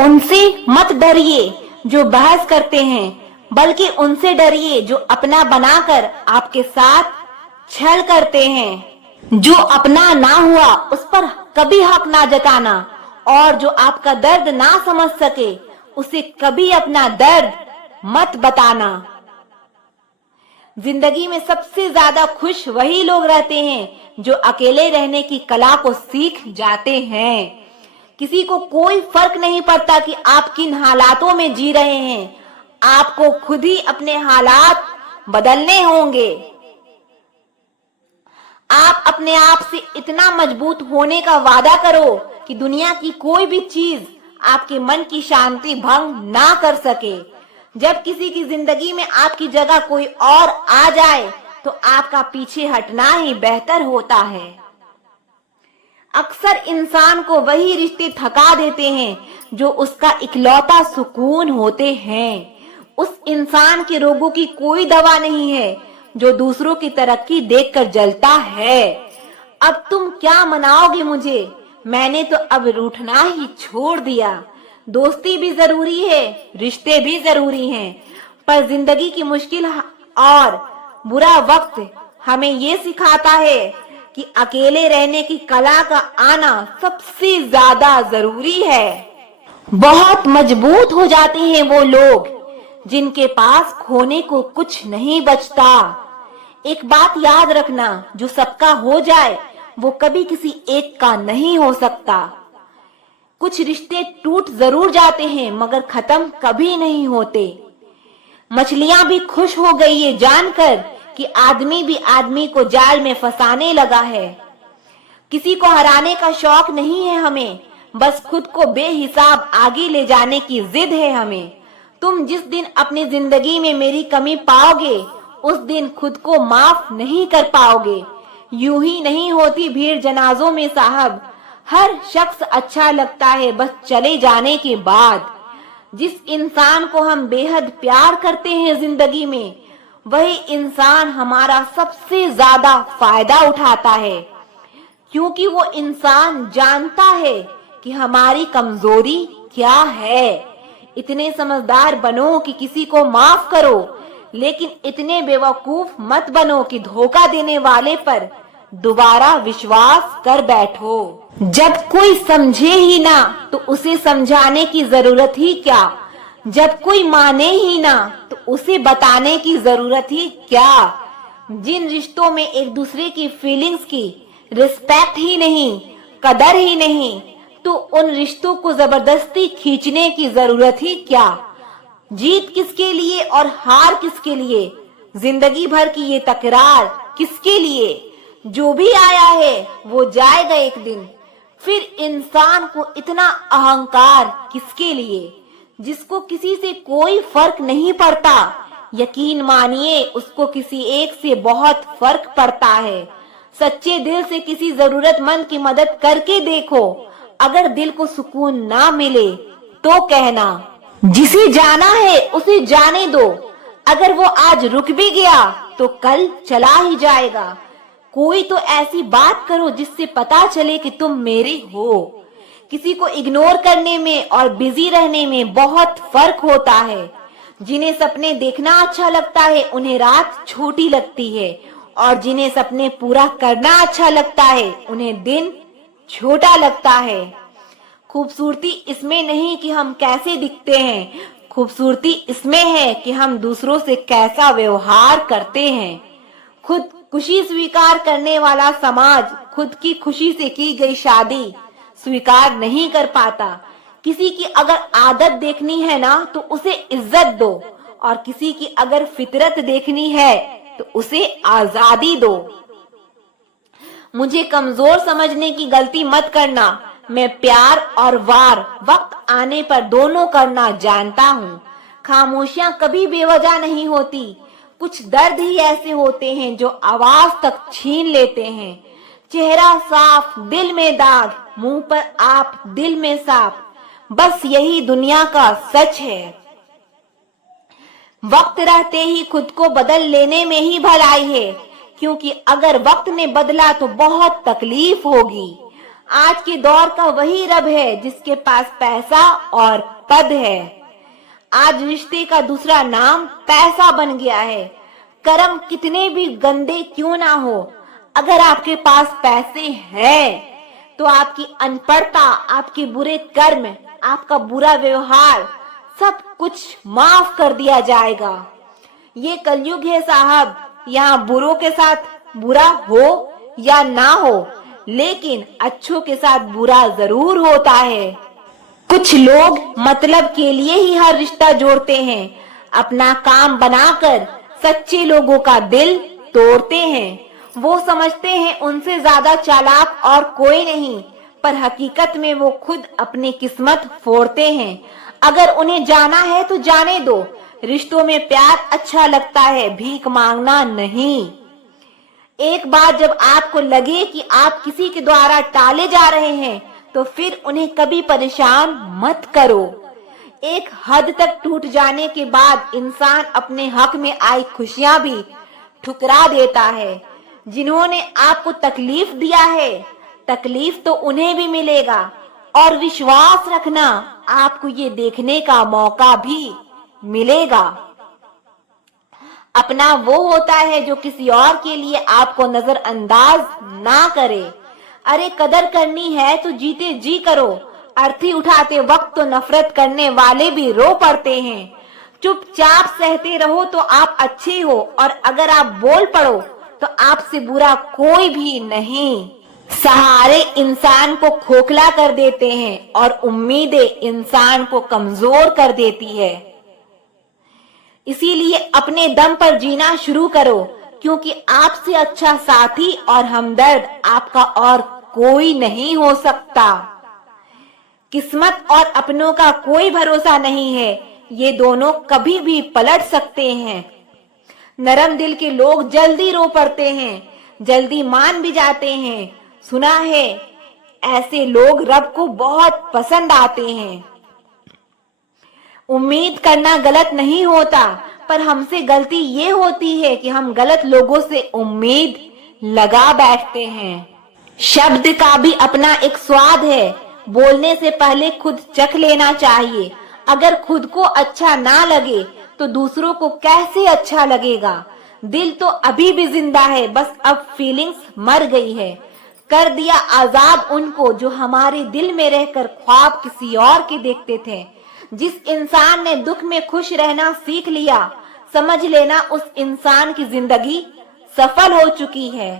उनसे मत डरिए जो बहस करते हैं, बल्कि उनसे डरिए जो अपना बनाकर आपके साथ छल करते हैं। जो अपना ना हुआ उस पर कभी हक ना जताना, और जो आपका दर्द ना समझ सके उसे कभी अपना दर्द मत बताना। जिंदगी में सबसे ज्यादा खुश वही लोग रहते हैं जो अकेले रहने की कला को सीख जाते हैं। किसी को कोई फर्क नहीं पड़ता कि आप किन हालातों में जी रहे हैं, आपको खुद ही अपने हालात बदलने होंगे। आप अपने आप से इतना मजबूत होने का वादा करो कि दुनिया की कोई भी चीज आपके मन की शांति भंग ना कर सके। जब किसी की जिंदगी में आपकी जगह कोई और आ जाए तो आपका पीछे हटना ही बेहतर होता है। अक्सर इंसान को वही रिश्ते थका देते हैं जो उसका इकलौता सुकून होते हैं। उस इंसान के रोगों की कोई दवा नहीं है जो दूसरों की तरक्की देखकर जलता है। अब तुम क्या मनाओगे मुझे, मैंने तो अब रूठना ही छोड़ दिया। दोस्ती भी जरूरी है, रिश्ते भी जरूरी हैं, पर जिंदगी की मुश्किल और बुरा वक्त हमें ये सिखाता है कि अकेले रहने की कला का आना सबसे ज्यादा जरूरी है। बहुत मजबूत हो जाते हैं वो लोग जिनके पास खोने को कुछ नहीं बचता। एक बात याद रखना, जो सबका हो जाए वो कभी किसी एक का नहीं हो सकता। कुछ रिश्ते टूट जरूर जाते हैं मगर खत्म कभी नहीं होते। मछलियां भी खुश हो गई ये जानकर कि आदमी भी आदमी को जाल में फंसाने लगा है। किसी को हराने का शौक नहीं है हमें, बस खुद को बेहिसाब आगे ले जाने की जिद है हमें। तुम जिस दिन अपनी जिंदगी में मेरी कमी पाओगे उस दिन खुद को माफ नहीं कर पाओगे। यूं ही नहीं होती भीड़ जनाजों में साहब, हर शख्स अच्छा लगता है बस चले जाने के बाद। जिस इंसान को हम बेहद प्यार करते हैं जिंदगी में, वही इंसान हमारा सबसे ज्यादा फायदा उठाता है, क्योंकि वो इंसान जानता है कि हमारी कमजोरी क्या है। इतने समझदार बनो कि किसी को माफ करो, लेकिन इतने बेवकूफ मत बनो कि धोखा देने वाले पर दोबारा विश्वास कर बैठो। जब कोई समझे ही ना तो उसे समझाने की जरूरत ही क्या, जब कोई माने ही ना तो उसे बताने की जरूरत ही क्या। जिन रिश्तों में एक दूसरे की फीलिंग्स की रिस्पेक्ट ही नहीं, कदर ही नहीं, तो उन रिश्तों को जबरदस्ती खींचने की जरूरत ही क्या। जीत किसके लिए और हार किसके लिए, जिंदगी भर की ये तकरार किसके लिए। जो भी आया है वो जाएगा एक दिन, फिर इंसान को इतना अहंकार किसके लिए। जिसको किसी से कोई फर्क नहीं पड़ता, यकीन मानिए उसको किसी एक से बहुत फर्क पड़ता है। सच्चे दिल से किसी जरूरतमंद की मदद करके देखो, अगर दिल को सुकून ना मिले तो कहना जिसे जाना है उसे जाने दो। अगर वो आज रुक भी गया तो कल चला ही जाएगा। कोई तो ऐसी बात करो जिससे पता चले कि तुम मेरे हो। किसी को इग्नोर करने में और बिजी रहने में बहुत फर्क होता है। जिन्हें सपने देखना अच्छा लगता है उन्हें रात छोटी लगती है, और जिन्हें सपने पूरा करना अच्छा लगता है उन्हें दिन छोटा लगता है। खूबसूरती इसमें नहीं कि हम कैसे दिखते हैं, खूबसूरती इसमें है कि हम दूसरों से कैसा व्यवहार करते हैं। खुद खुशी स्वीकार करने वाला समाज खुद की खुशी से की गई शादी स्वीकार नहीं कर पाता। किसी की अगर आदत देखनी है ना तो उसे इज्जत दो, और किसी की अगर फितरत देखनी है तो उसे आजादी दो। मुझे कमजोर समझने की गलती मत करना। मैं प्यार और वार वक्त आने पर दोनों करना जानता हूँ। खामोशियां कभी बेवजह नहीं होती। कुछ दर्द ही ऐसे होते हैं जो आवाज तक छीन लेते हैं। चेहरा साफ, दिल में दाग, मुंह पर आप, दिल में साफ, बस यही दुनिया का सच है। वक्त रहते ही खुद को बदल लेने में ही भलाई है, क्योंकि अगर वक्त ने बदला तो बहुत तकलीफ होगी। आज के दौर का वही रब है जिसके पास पैसा और पद है। आज रिश्ते का दूसरा नाम पैसा बन गया है। कर्म कितने भी गंदे क्यों ना हो, अगर आपके पास पैसे हैं तो आपकी अनपढ़ता, आपके बुरे कर्म, आपका बुरा व्यवहार सब कुछ माफ कर दिया जाएगा। ये कलयुग है साहब, यहाँ बुरों के साथ बुरा हो या ना हो, लेकिन अच्छों के साथ बुरा जरूर होता है। कुछ लोग मतलब के लिए ही हर रिश्ता जोड़ते हैं, अपना काम बनाकर सच्चे लोगों का दिल तोड़ते हैं। वो समझते हैं उनसे ज्यादा चालाक और कोई नहीं, पर हकीकत में वो खुद अपनी किस्मत फोड़ते हैं। अगर उन्हें जाना है तो जाने दो। रिश्तों में प्यार अच्छा लगता है, भीख मांगना नहीं। एक बार जब आपको लगे कि आप किसी के द्वारा टाले जा रहे हैं तो फिर उन्हें कभी परेशान मत करो। एक हद तक टूट जाने के बाद इंसान अपने हक में आई खुशियां भी ठुकरा देता है। जिन्होंने आपको तकलीफ दिया है, तकलीफ तो उन्हें भी मिलेगा। और विश्वास रखना, आपको ये देखने का मौका भी मिलेगा। अपना वो होता है जो किसी और के लिए आपको नजरअंदाज ना करे। अरे कदर करनी है तो जीते जी करो। अर्थी उठाते वक्त तो नफरत करने वाले भी रो पड़ते हैं। चुपचाप सहते रहो तो आप अच्छे हो, और अगर आप बोल पड़ो तो आपसे बुरा कोई भी नहीं। सहारे इंसान को खोखला कर देते हैं और उम्मीदें इंसान को कमजोर कर देती है। इसीलिए अपने दम पर जीना शुरू करो, क्योंकि आपसे अच्छा साथी और हमदर्द आपका और कोई नहीं हो सकता। किस्मत और अपनों का कोई भरोसा नहीं है, ये दोनों कभी भी पलट सकते हैं। नरम दिल के लोग जल्दी रो पड़ते हैं, जल्दी मान भी जाते हैं। सुना है ऐसे लोग रब को बहुत पसंद आते हैं। उम्मीद करना गलत नहीं होता, पर हमसे गलती ये होती है कि हम गलत लोगों से उम्मीद लगा बैठते हैं। शब्द का भी अपना एक स्वाद है, बोलने से पहले खुद चख लेना चाहिए। अगर खुद को अच्छा ना लगे तो दूसरों को कैसे अच्छा लगेगा। दिल तो अभी भी जिंदा है, बस अब फीलिंग्स मर गई है। कर दिया आजाद उनको जो हमारे दिल में रहकर ख्वाब किसी और के देखते थे। जिस इंसान ने दुख में खुश रहना सीख लिया, समझ लेना उस इंसान की जिंदगी सफल हो चुकी है।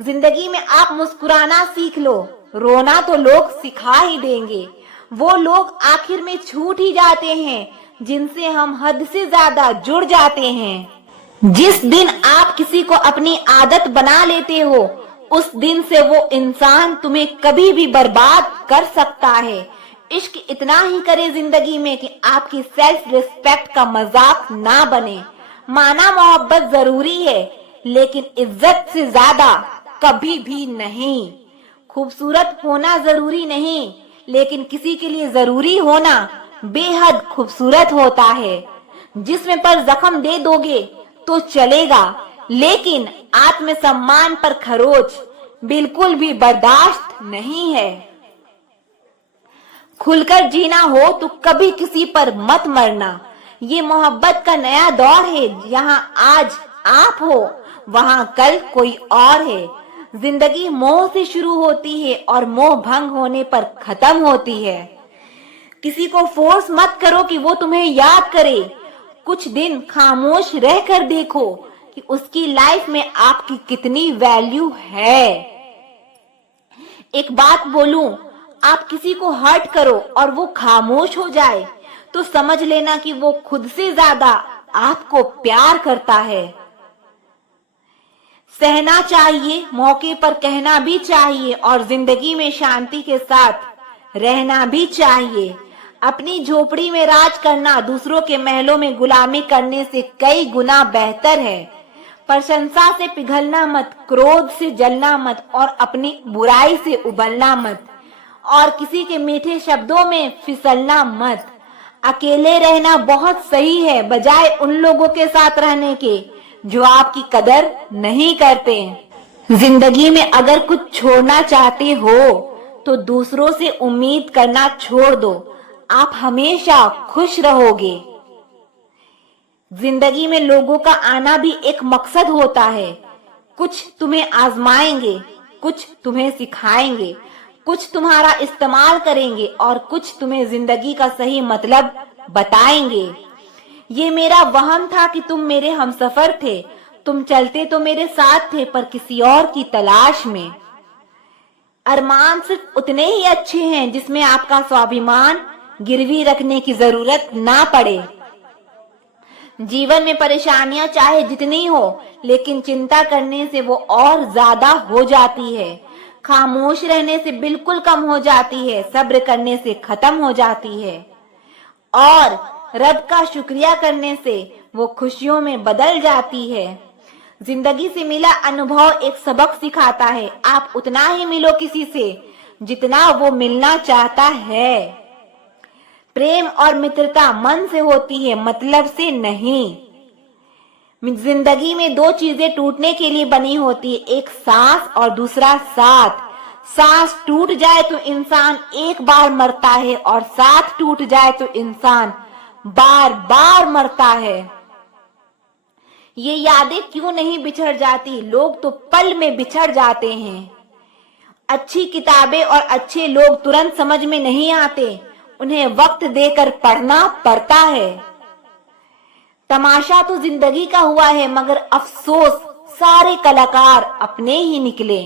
जिंदगी में आप मुस्कुराना सीख लो, रोना तो लोग सिखा ही देंगे। वो लोग आखिर में छूट ही जाते हैं जिनसे हम हद से ज्यादा जुड़ जाते हैं। जिस दिन आप किसी को अपनी आदत बना लेते हो, उस दिन से वो इंसान तुम्हें कभी भी बर्बाद कर सकता है। इश्क इतना ही करे जिंदगी में कि आपकी सेल्फ रिस्पेक्ट का मजाक ना बने। माना मोहब्बत जरूरी है, लेकिन इज्जत से ज्यादा कभी भी नहीं। खूबसूरत होना जरूरी नहीं, लेकिन किसी के लिए जरूरी होना बेहद खूबसूरत होता है। जिस्म पर जख्म दे दोगे तो चलेगा, लेकिन आत्मसम्मान पर खरोच बिल्कुल भी बर्दाश्त नहीं है। खुलकर जीना हो तो कभी किसी पर मत मरना। ये मोहब्बत का नया दौर है, यहाँ आज आप हो वहाँ कल कोई और है। जिंदगी मोह से शुरू होती है और मोह भंग होने पर खत्म होती है। किसी को फोर्स मत करो कि वो तुम्हें याद करे। कुछ दिन खामोश रहकर देखो कि उसकी लाइफ में आपकी कितनी वैल्यू है। एक बात बोलूं, आप किसी को हर्ट करो और वो खामोश हो जाए तो समझ लेना कि वो खुद से ज्यादा आपको प्यार करता है। सहना चाहिए, मौके पर कहना भी चाहिए और जिंदगी में शांति के साथ रहना भी चाहिए। अपनी झोपड़ी में राज करना दूसरों के महलों में गुलामी करने से कई गुना बेहतर है। प्रशंसा से पिघलना मत, क्रोध से जलना मत और अपनी बुराई से उबलना मत, और किसी के मीठे शब्दों में फिसलना मत। अकेले रहना बहुत सही है, बजाय उन लोगों के साथ रहने के जो आपकी कदर नहीं करते। जिंदगी में अगर कुछ छोड़ना चाहते हो तो दूसरों से उम्मीद करना छोड़ दो। आप हमेशा खुश रहोगे। जिंदगी में लोगों का आना भी एक मकसद होता है। कुछ तुम्हें आजमाएंगे, कुछ तुम्हें सिखाएंगे, कुछ तुम्हारा इस्तेमाल करेंगे और कुछ तुम्हें जिंदगी का सही मतलब बताएंगे। ये मेरा वहम था कि तुम मेरे हमसफर थे। तुम चलते तो मेरे साथ थे, पर किसी और की तलाश में। अरमान सिर्फ उतने ही अच्छे हैं जिसमें आपका स्वाभिमान गिरवी रखने की जरूरत ना पड़े। जीवन में परेशानियां चाहे जितनी हो, लेकिन चिंता करने से वो और ज्यादा हो जाती है। खामोश रहने से बिल्कुल कम हो जाती है, सब्र करने से खत्म हो जाती है और रब का शुक्रिया करने से वो खुशियों में बदल जाती है। जिंदगी से मिला अनुभव एक सबक सिखाता है। आप उतना ही मिलो किसी से जितना वो मिलना चाहता है। प्रेम और मित्रता मन से होती है, मतलब से नहीं। जिंदगी में दो चीजें टूटने के लिए बनी होती है, एक सांस और दूसरा साथ। सांस टूट जाए तो इंसान एक बार मरता है और साथ टूट जाए तो इंसान बार बार मरता है। ये यादें क्यों नहीं बिछड़ जाती? लोग तो पल में बिछड़ जाते हैं। अच्छी किताबें और अच्छे लोग तुरंत समझ में नहीं आते, उन्हें वक्त देकर पढ़ना पड़ता है। तमाशा तो जिंदगी का हुआ है, मगर अफसोस सारे कलाकार अपने ही निकले।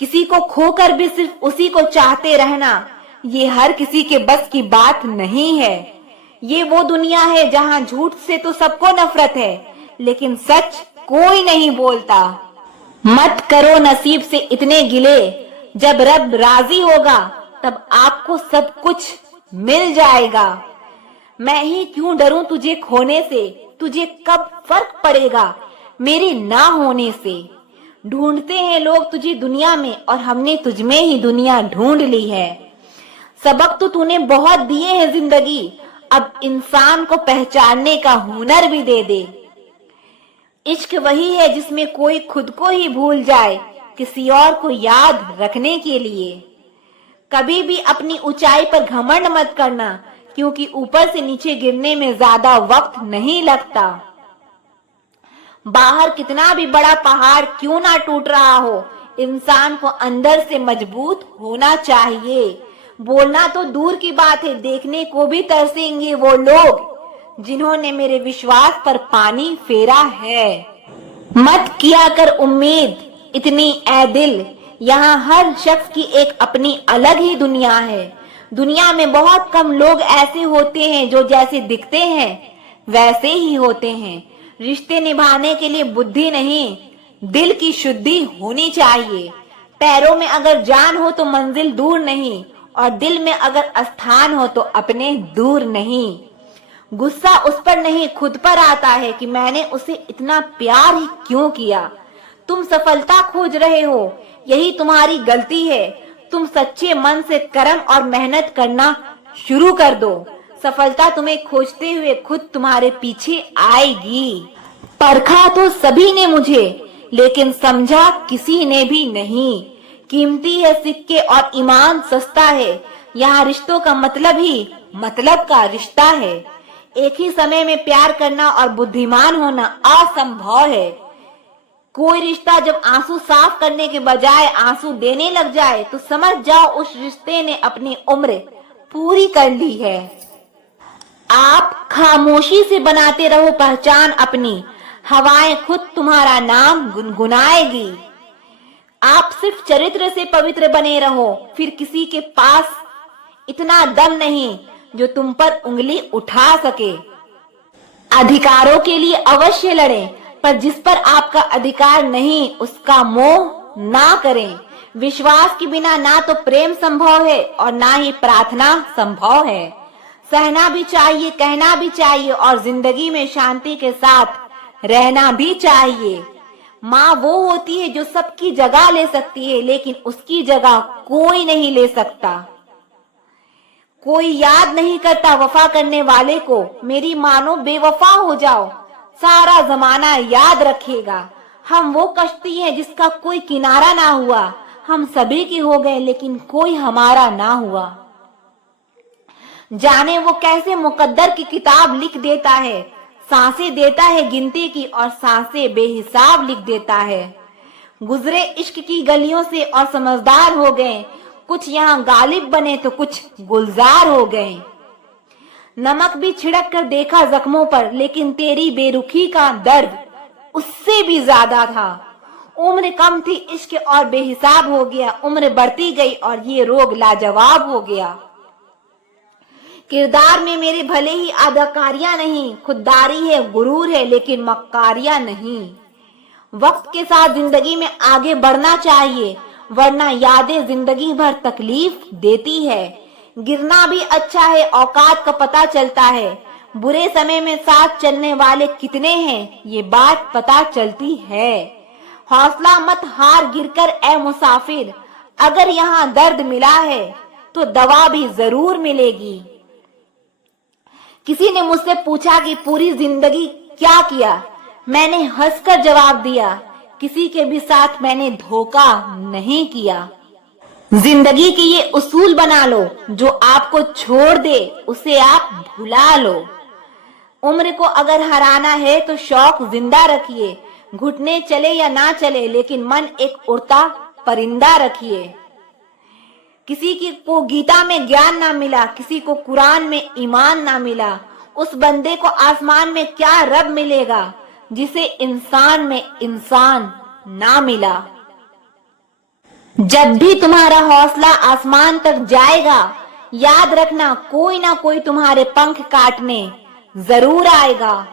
किसी को खोकर भी सिर्फ उसी को चाहते रहना, ये हर किसी के बस की बात नहीं है। ये वो दुनिया है जहां झूठ से तो सबको नफरत है, लेकिन सच कोई नहीं बोलता। मत करो नसीब से इतने गिले, जब रब राजी होगा तब आपको सब कुछ मिल जाएगा। मैं ही क्यों डरूं तुझे खोने से, तुझे कब फर्क पड़ेगा मेरे ना होने से। ढूंढते हैं लोग तुझे दुनिया में और हमने तुझमें ही दुनिया ढूंढ ली है। सबक तो तूने बहुत दिए हैं जिंदगी, अब इंसान को पहचानने का हुनर भी दे दे। इश्क वही है जिसमें कोई खुद को ही भूल जाए किसी और को याद रखने के लिए। कभी भी अपनी ऊंचाई पर घमंड मत करना, क्योंकि ऊपर से नीचे गिरने में ज्यादा वक्त नहीं लगता। बाहर कितना भी बड़ा पहाड़ क्यों ना टूट रहा हो, इंसान को अंदर से मजबूत होना चाहिए। बोलना तो दूर की बात है, देखने को भी तरसेंगे वो लोग जिन्होंने मेरे विश्वास पर पानी फेरा है। मत किया कर उम्मीद इतनी ऐ दिल, यहाँ हर शख्स की एक अपनी अलग ही दुनिया है। दुनिया में बहुत कम लोग ऐसे होते हैं जो जैसे दिखते हैं वैसे ही होते हैं। रिश्ते निभाने के लिए बुद्धि नहीं, दिल की शुद्धि होनी चाहिए। पैरों में अगर जान हो तो मंजिल दूर नहीं, और दिल में अगर स्थान हो तो अपने दूर नहीं। गुस्सा उस पर नहीं खुद पर आता है कि मैंने उसे इतना प्यार ही क्यों किया। तुम सफलता खोज रहे हो, यही तुम्हारी गलती है। तुम सच्चे मन से कर्म और मेहनत करना शुरू कर दो, सफलता तुम्हें खोजते हुए खुद तुम्हारे पीछे आएगी। परखा तो सभी ने मुझे, लेकिन समझा किसी ने भी नहीं। कीमती है सिक्के और ईमान सस्ता है, यहाँ रिश्तों का मतलब ही मतलब का रिश्ता है। एक ही समय में प्यार करना और बुद्धिमान होना असंभव है। कोई रिश्ता जब आंसू साफ करने के बजाय आंसू देने लग जाए तो समझ जाओ उस रिश्ते ने अपनी उम्र पूरी कर ली है। आप खामोशी से बनाते रहो पहचान अपनी, हवाएं खुद तुम्हारा नाम गुनगुनाएगी। आप सिर्फ चरित्र से पवित्र बने रहो, फिर किसी के पास इतना दम नहीं जो तुम पर उंगली उठा सके। अधिकारों के लिए अवश्य लड़ें, पर जिस पर आपका अधिकार नहीं उसका मोह ना करें। विश्वास के बिना ना तो प्रेम संभव है और ना ही प्रार्थना संभव है। सहना भी चाहिए, कहना भी चाहिए और जिंदगी में शांति के साथ रहना भी चाहिए। माँ वो होती है जो सबकी जगह ले सकती है, लेकिन उसकी जगह कोई नहीं ले सकता। कोई याद नहीं करता वफा करने वाले को, मेरी मानो बेवफा हो जाओ, सारा जमाना याद रखेगा। हम वो कश्ती हैं जिसका कोई किनारा ना हुआ, हम सभी के हो गए लेकिन कोई हमारा ना हुआ। जाने वो कैसे मुकद्दर की किताब लिख देता है, सांसें देता है गिनती की और सांसें बेहिसाब लिख देता है। गुजरे इश्क की गलियों से और समझदार हो गए, कुछ यहाँ गालिब बने तो कुछ गुलजार हो गए। नमक भी छिड़क कर देखा जख्मों पर, लेकिन तेरी बेरुखी का दर्द उससे भी ज्यादा था। उम्र कम थी इश्क और बेहिसाब हो गया, उम्र बढ़ती गई और ये रोग लाजवाब हो गया। किरदार में मेरे भले ही अदाकारियां नहीं, खुददारी है गुरूर है लेकिन मक्कारियां नहीं। वक्त के साथ जिंदगी में आगे बढ़ना चाहिए, वरना यादें जिंदगी भर तकलीफ देती है। गिरना भी अच्छा है, औकात का पता चलता है। बुरे समय में साथ चलने वाले कितने हैं, ये बात पता चलती है। हौसला मत हार गिरकर ए मुसाफिर, अगर यहाँ दर्द मिला है तो दवा भी जरूर मिलेगी। किसी ने मुझसे पूछा कि पूरी जिंदगी क्या किया, मैंने हंसकर जवाब दिया, किसी के भी साथ मैंने धोखा नहीं किया। जिंदगी के ये उसूल बना लो, जो आपको छोड़ दे उसे आप भुला लो। उम्र को अगर हराना है तो शौक जिंदा रखिए, घुटने चले या ना चले लेकिन मन एक उड़ता परिंदा रखिए। किसी को गीता में ज्ञान ना मिला, किसी को कुरान में ईमान ना मिला, उस बंदे को आसमान में क्या रब मिलेगा जिसे इंसान में इंसान ना मिला। जब भी तुम्हारा हौसला आसमान तक जाएगा, याद रखना कोई ना कोई तुम्हारे पंख काटने जरूर आएगा।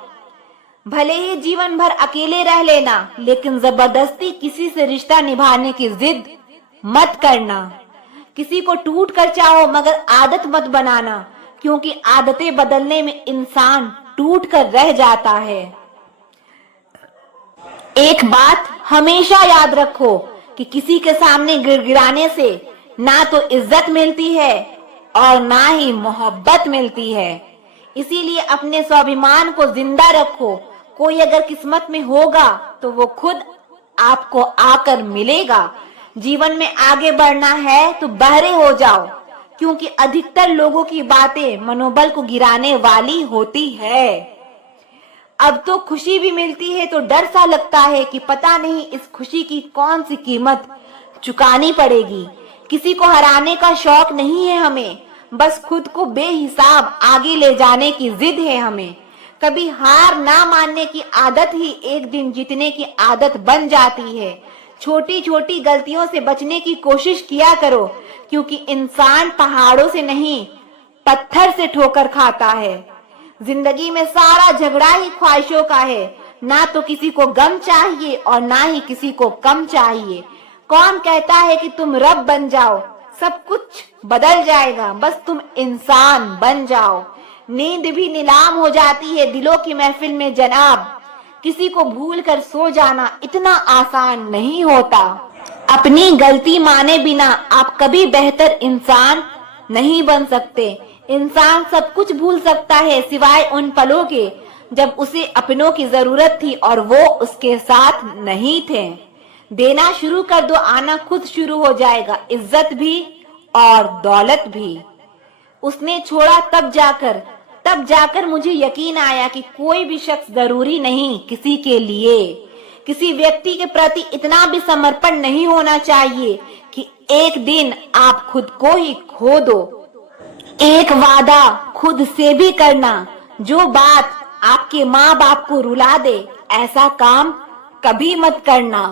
भले ही जीवन भर अकेले रह लेना, लेकिन जबरदस्ती किसी से रिश्ता निभाने की जिद मत करना। किसी को टूट कर चाहो मगर आदत मत बनाना, क्योंकि आदतें बदलने में इंसान टूट कर रह जाता है। एक बात हमेशा याद रखो कि किसी के सामने गिड़गिड़ाने से ना तो इज्जत मिलती है और ना ही मोहब्बत मिलती है। इसीलिए अपने स्वाभिमान को जिंदा रखो। कोई अगर किस्मत में होगा तो वो खुद आपको आकर मिलेगा। जीवन में आगे बढ़ना है तो बहरे हो जाओ, क्योंकि अधिकतर लोगों की बातें मनोबल को गिराने वाली होती है। अब तो खुशी भी मिलती है तो डर सा लगता है कि पता नहीं इस खुशी की कौन सी कीमत चुकानी पड़ेगी। किसी को हराने का शौक नहीं है हमें, बस खुद को बेहिसाब आगे ले जाने की जिद है हमें। कभी हार ना मानने की आदत ही एक दिन जीतने की आदत बन जाती है। छोटी छोटी गलतियों से बचने की कोशिश किया करो, क्योंकि इंसान पहाड़ों से नहीं पत्थर से ठोकर खाता है। जिंदगी में सारा झगड़ा ही ख्वाहिशों का है, ना तो किसी को गम चाहिए और ना ही किसी को कम चाहिए। कौन कहता है कि तुम रब बन जाओ, सब कुछ बदल जाएगा, बस तुम इंसान बन जाओ। नींद भी नीलाम हो जाती है दिलों की महफिल में जनाब, किसी को भूल कर सो जाना इतना आसान नहीं होता। अपनी गलती माने बिना आप कभी बेहतर इंसान नहीं बन सकते। इंसान सब कुछ भूल सकता है सिवाय उन पलों के जब उसे अपनों की जरूरत थी और वो उसके साथ नहीं थे। देना शुरू कर दो, आना खुद शुरू हो जाएगा, इज्जत भी और दौलत भी। उसने छोड़ा तब जाकर मुझे यकीन आया कि कोई भी शख्स जरूरी नहीं किसी के लिए। किसी व्यक्ति के प्रति इतना भी समर्पण नहीं होना चाहिए कि एक दिन आप खुद को ही खो दो। एक वादा खुद से भी करना, जो बात आपके माँ बाप को रुला दे, ऐसा काम कभी मत करना।